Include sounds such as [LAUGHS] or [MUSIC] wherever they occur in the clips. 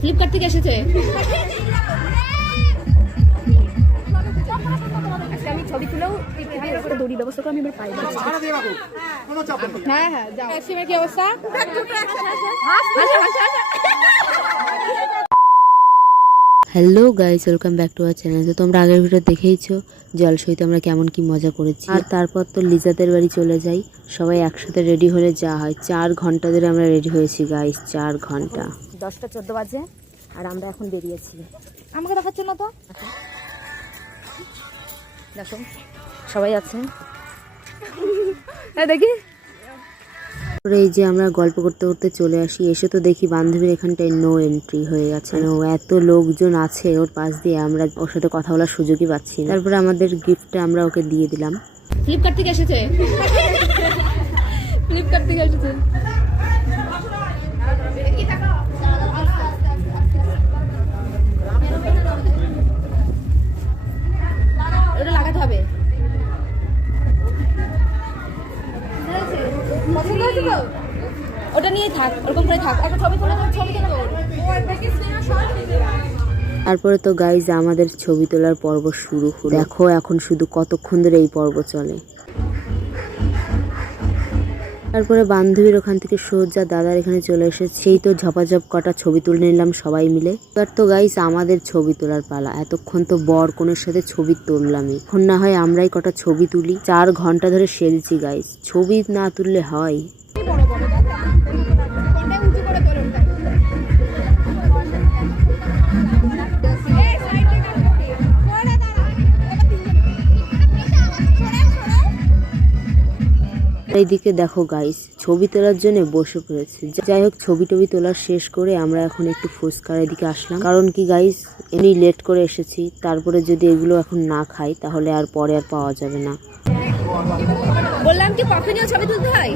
Flipkart থেকে এসেছে? আমি ছবি তুলেও দড়ি ব্যবস্থা করে আমি এবার পাই হ্যাঁ হ্যাঁ যাও। কি অবস্থা? Hello guys welcome back to our channel তো তোমরা আগের ভিডিও দেখেইছো জলসইতে আমরা কেমন কি মজা করেছি। আর তারপর তো লিজাদের বাড়ি চলে যাই সবাই একসাথে রেডি হলে যা হয়। চার ঘণ্টা ধরে আমরা রেডি হয়েছি গাইস চার ঘণ্টা। দশটা চোদ্দ বাজে আর আমরা এখন বেরিয়েছি। আমাকে দেখাচ্ছ না তো? দেখো সবাই আছে হ্যাঁ দেখি এই যে আমরা গল্প করতে করতে চলে আসি এসে তো দেখি বান্ধবীর এখানটায় নো এন্ট্রি হয়ে গেছে। নো এত লোকজন আছে ওর পাশ দিয়ে আমরা ওর সাথে কথা বলার সুযোগই পাচ্ছি তারপরে আমাদের গিফটটা আমরা ওকে দিয়ে দিলাম। ফ্লিপকার্ট থেকে এসেছে? [LAUGHS] ফ্লিপকার্ট থেকে এসেছে। তারপরে তো গাইজ আমাদের ছবি তোলার পর্ব শুরু দেখো এখন শুধু কতক্ষণ ধরে এই পর্ব চলে। তারপরে বান্ধবীর ওখান থেকে সোজা দাদার এখানে চলে এসেছে। সেই তো ঝপাঝপ কটা ছবি তুলে নিলাম সবাই মিলে। এবার তো গাইস আমাদের ছবি তোলার পালা। এতক্ষণ তো বর কোনের সাথে ছবি তুললামই। এখন না হয় আমরাই কটা ছবি তুলি। চার ঘণ্টা ধরে সেলছি গাইস ছবি না তুললে হয়। এইদিকে দেখো গাইস ছবি তোলার জন্য বসে পড়েছে। যাই হোক, ছবি টবি তোলার শেষ করে আমরা এখন একটু ফুচকার এদিকে আসলাম। কারণ কি গাইস এমনি লেট করে এসেছি, তারপরে যদি এগুলো এখন না খাই, তাহলে আর পরে আর পাওয়া যাবে না। বললাম কি কখনো ছবি তুলতে হয়?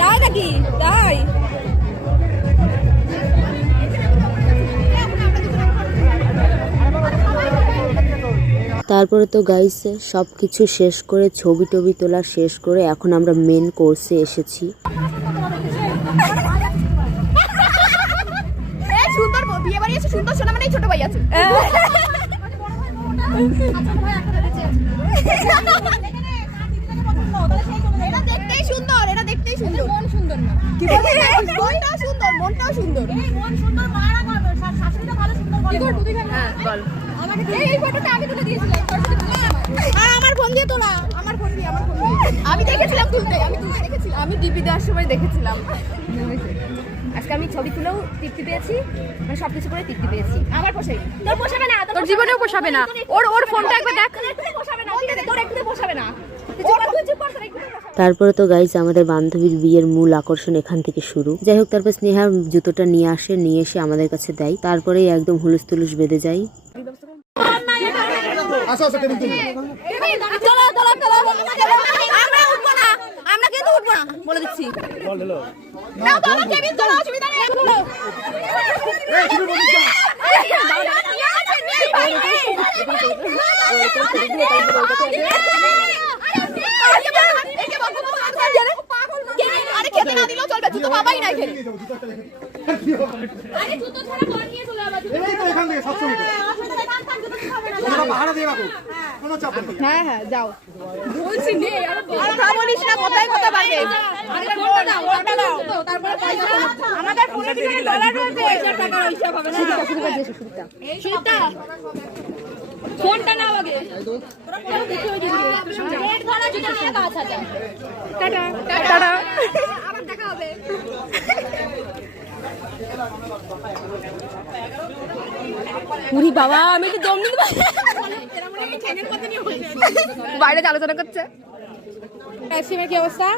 তাই নাকি তাই তারপরে তো গাইস সব কিছু শেষ করে ছবি টবি তোলা শেষ করে এখন আমরা মেন কোর্সে এসেছি। সুন্দর বিয়ে বাড়ি আছে সুন্দর সোনা মানে ছোট ভাই আছে। এটা দেখতেই সুন্দর এটা দেখতেই সুন্দর। মন সুন্দর না। কি মনটাও সুন্দর মন সুন্দর মারা শাশুড়িটা ভালো সুন্দর বলে। কি করব বল আমাকে এই এই ফটোটা আমি তুলে দিয়েছিলাম আমার ফোন দিয়ে তোলা আমার ফোন দিয়ে আমার ফোন দিয়ে। আমি দেখেছিলাম তুলতে আমি তুলতে দেখেছিলাম। আমি ডিপি দেওয়ার সময় দেখেছিলাম। আজকে আমি ছবি তুলেও তৃপ্তি পেয়েছি মানে সবকিছু করে তৃপ্তি পেয়েছি। আমার পোষাই তোর পোষাবে না তোর জীবনেও পোষাবে না। ওর ওর ফোনটা একবার দেখ। পোষাবে না। তোর একটু পোষাবে না। তুই চুপ কর, তুই চুপ কর, তোর একটু পোষাবে না। তারপরে তো গাইস আমাদের বান্ধবীর বিয়ের মূল আকর্ষণ এখান থেকে শুরু। যাই হোক তারপর স্নেহার জুতোটা নিয়ে আসে নিয়ে এসে আমাদের কাছে দেয়। তারপরেই একদম হুলুস তুলুস বেঁধে যায়। আসো আসো টেবিল তুলো চলো চলো চলো আমরা উঠবো না আমরা কিন্তু উঠবো না বলে দিচ্ছি না বাবা কেবিন চলো অসুবিধা নেই চলো এই আরে খেতে না দিলেও চলবে জুতো পাবাই না এখানে এই তো এখান থেকে সাতশো মিটার। তোমরা ভাড়া দিয়ে রাখো। কোনো চাপ নেই। হ্যাঁ হ্যাঁ যাও। বলছি নে আর কথা বলিস না কোথায় কথা বাজে? আমাদের ফোনটা দাও ফোনটা দাও। তারপরে পয়সা আমাদের ফোনে ভিতরে ডলার রয়েছে পয়সা টাকার হিসাব হবে না। সুবিধা সুবিধা দিয়েছে সুবিধা। সুবিধা ফোনটা নাও আগে। তোরা ফোন ওই দিকে রেড ধরা যদি নিয়ে কাজ আছে টাটা। টাটা। আবার দেখা হবে। উরি বাবা আমি কি দম নিতে বাইরে আলোচনা করছে। সিমের কি অবস্থা?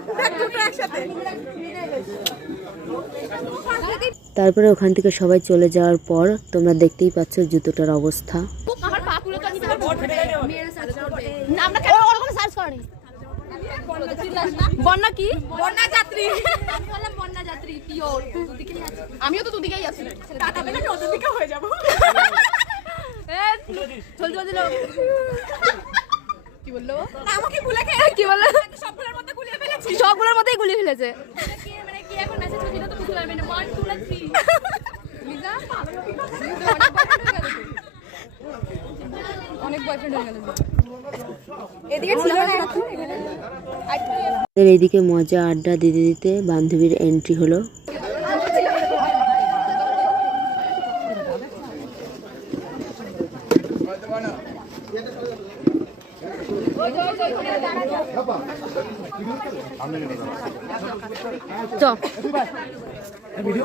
তারপরে ওখান থেকে সবাই চলে যাওয়ার পর তোমরা দেখতেই পাচ্ছ জুতোটার অবস্থা। বন্যা কি? বন্যা যাত্রী। বন্যা যাত্রী পিওর দুদিকেই আছে আমিও তো দুদিকেই আছি। টাটা পেলে হয়ে যাব। জলদি জলদি লোক কি বলল? আমাকে ভুলে খেয়ে কি বলল? সবগুলোর মধ্যে গুলিয়ে ফেলেছি? সবগুলোর মধ্যেই গুলিয়ে ফেলেছে। মানে কি এখন মেসেজ হচ্ছিল তো বুঝতে পারবে না। 1 2 3 লিজা অনেক বয়ফ্রেন্ড হয়ে গেল। এইদিকে মজা আড্ডা দিতে দিতে বান্ধবীর এন্ট্রি হলো। ভিডিও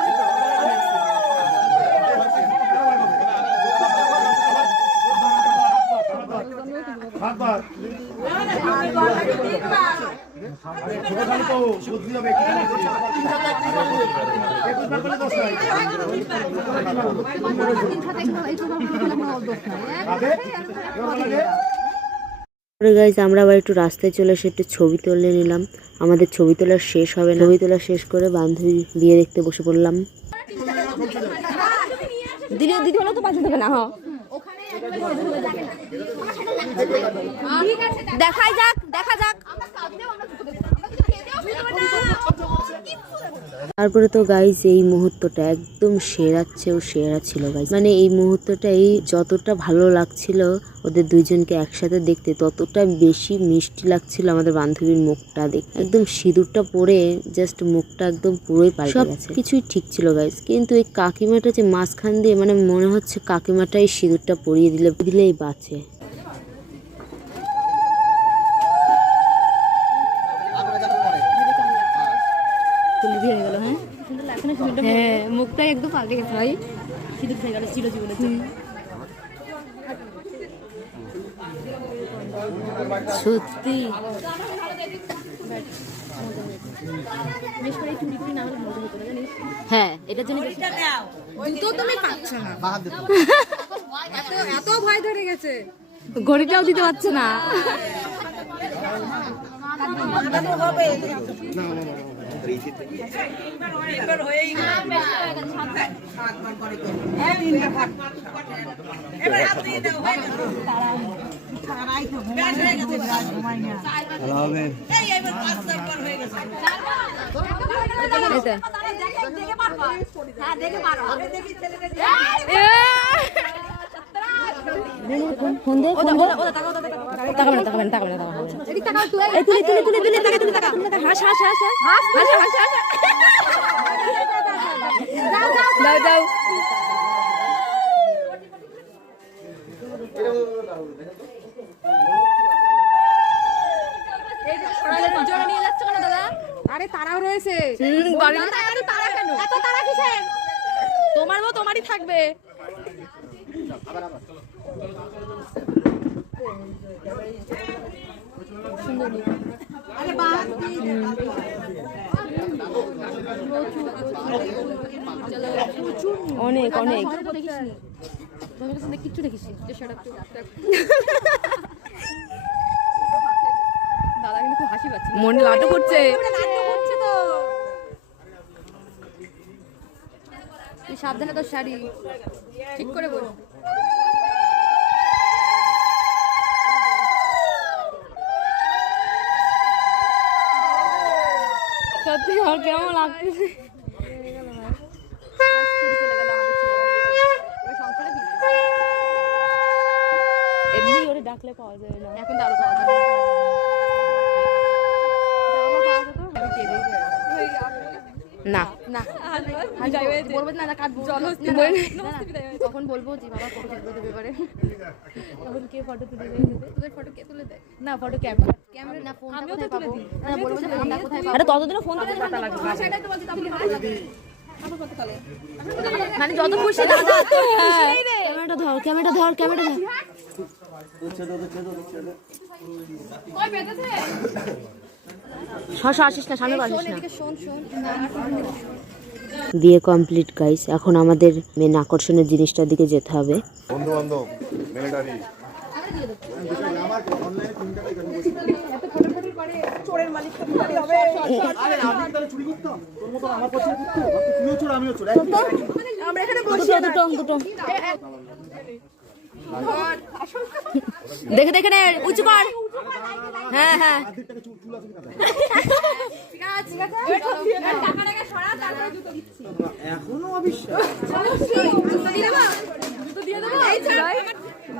আমরা আবার একটু রাস্তায় চলে এসে একটু ছবি তুলে নিলাম। আমাদের ছবি তোলা শেষ হবে ছবি তোলা শেষ করে বান্ধবী বিয়ে দেখতে বসে পড়লাম। দিদি দিদি হলে তো বাঁচতে দেবে না হ্যাঁ। দেখাই যাক দেখা যাক। তারপরে তো গাইজ এই মুহূর্তটা একদম সেরার চেয়েও সেরা ছিল গাইজ মানে এই মুহূর্তটাই যতটা ভালো লাগছিল ওদের দুইজনকে একসাথে দেখতে, ততটা বেশি মিষ্টি লাগছিল আমাদের বান্ধবীর মুখটা দেখতে। একদম সিঁদুরটা পরে জাস্ট মুখটা একদম পুরোই পাল্টে গেছে। কিছুই ঠিক ছিল গাইজ কিন্তু এই কাকিমাটা যে মাঝখান দিয়ে মানে মনে হচ্ছে কাকিমাটাই সিঁদুরটা পরিয়ে দিলে, দিলেই বাঁচে। হয়ে গেল হ্যাঁ? হ্যাঁ মুখটাই একদম পাল্টে গেছে ভাই। সিঁদুর হয়ে গেল চিরজীবনের সত্যি। হ্যাঁ এটার জন্য জুতো তুমি পাচ্ছ না। এত এত ভয় ধরে গেছে। ঘড়িটাও দিতে পারছে না। দেখে পারো হ্যাঁ, দেখে ছেলেদের ফোন দে ফোন দে। তাকাবে না তাকাবে না তাকাবে না তাকাবে না এই তুলে তুলে তুলে তুলে তাকা তুলে তাকা তুলে তাকা হাস হাস হাস হাস হাস হাস হাস যাও যাও আরে তারাও রয়েছে তারা কেন? এত তারা কিসের? তোমার বউ তোমারই থাকবে। অনেক অনেক। কিচ্ছু দেখিস দাদা কিন্তু খুব হাসি পাচ্ছে মনে লাটো করছে। সাবধানে তোর শাড়ি ঠিক করে বল। সত্যি আমার কেমন লাগতেছে? এমনি ওরে ডাকলে পাওয়া যায় না। এখন আরও পাওয়া যাবে না। না। বলব না না তখন বলব যে বাবা ফটো তুলে দেবে এবারে। তখন কে ফটো তুলে দেবে? তোদের ফটো কে তুলে দেয়? না ফটো ক্যামেরা ক্যামেরা না ফোন কোথায় পাবো? না বলব যে ফোনটা কোথায় পাবো? আরে ততদিনে ফোন থেকে টাকা লাগবে মানে যত খুশি দাদা ক্যামেরাটা ধর ক্যামেরাটা ধর ক্যামেরাটা ধর। শশা আসিস কমপ্লিট গাইস এখন আমাদের মেন আকর্ষণের জিনিসটার দিকে যেতে হবে বন্ধু বান্ধব। আমরা এখানে বসে দুটো দুটো দেখে দেখে নে উঁচু কর। হ্যাঁ হ্যাঁ।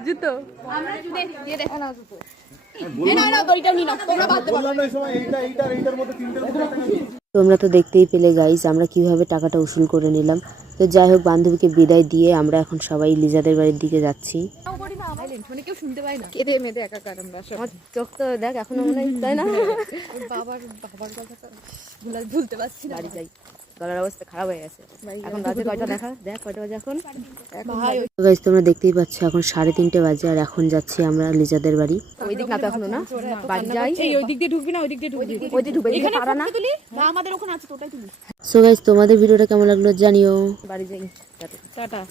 জুতো আমরা দে দিয়ে দে না জুতো এ না না দড়িটা নি না তোমরা তো দেখতেই পেলে গাইজ আমরা কীভাবে টাকাটা উসুল করে নিলাম। তো যাই হোক বান্ধবীকে বিদায় দিয়ে আমরা এখন সবাই লিজাদের বাড়ির দিকে যাচ্ছি। বাবার বাবার কথা ভুলতে পারছি বাড়ি যাই। গলার অবস্থা খারাপ হয়ে গেছে। এখন বাজে কয়টা দেখা? দেখ কয়টা বাজে এখন? ভাই তোমরা দেখতেই পাচ্ছ এখন সাড়ে তিনটে বাজে আর এখন যাচ্ছি আমরা লিজাদের বাড়ি। ওই দিক না তো এখনও না? বাড়ি যাই। ওই দিক দিয়ে ঢুকবি না ওই দিক দিয়ে ঢুকবি। ওই দিকে ঢুকবে। এখানে পারা না? আমাদের ওখানে আছে তোটাই তুলি। সো গাইস তোমাদের ভিডিওটা কেমন লাগল জানিও। বাড়ি যাই। টাটা।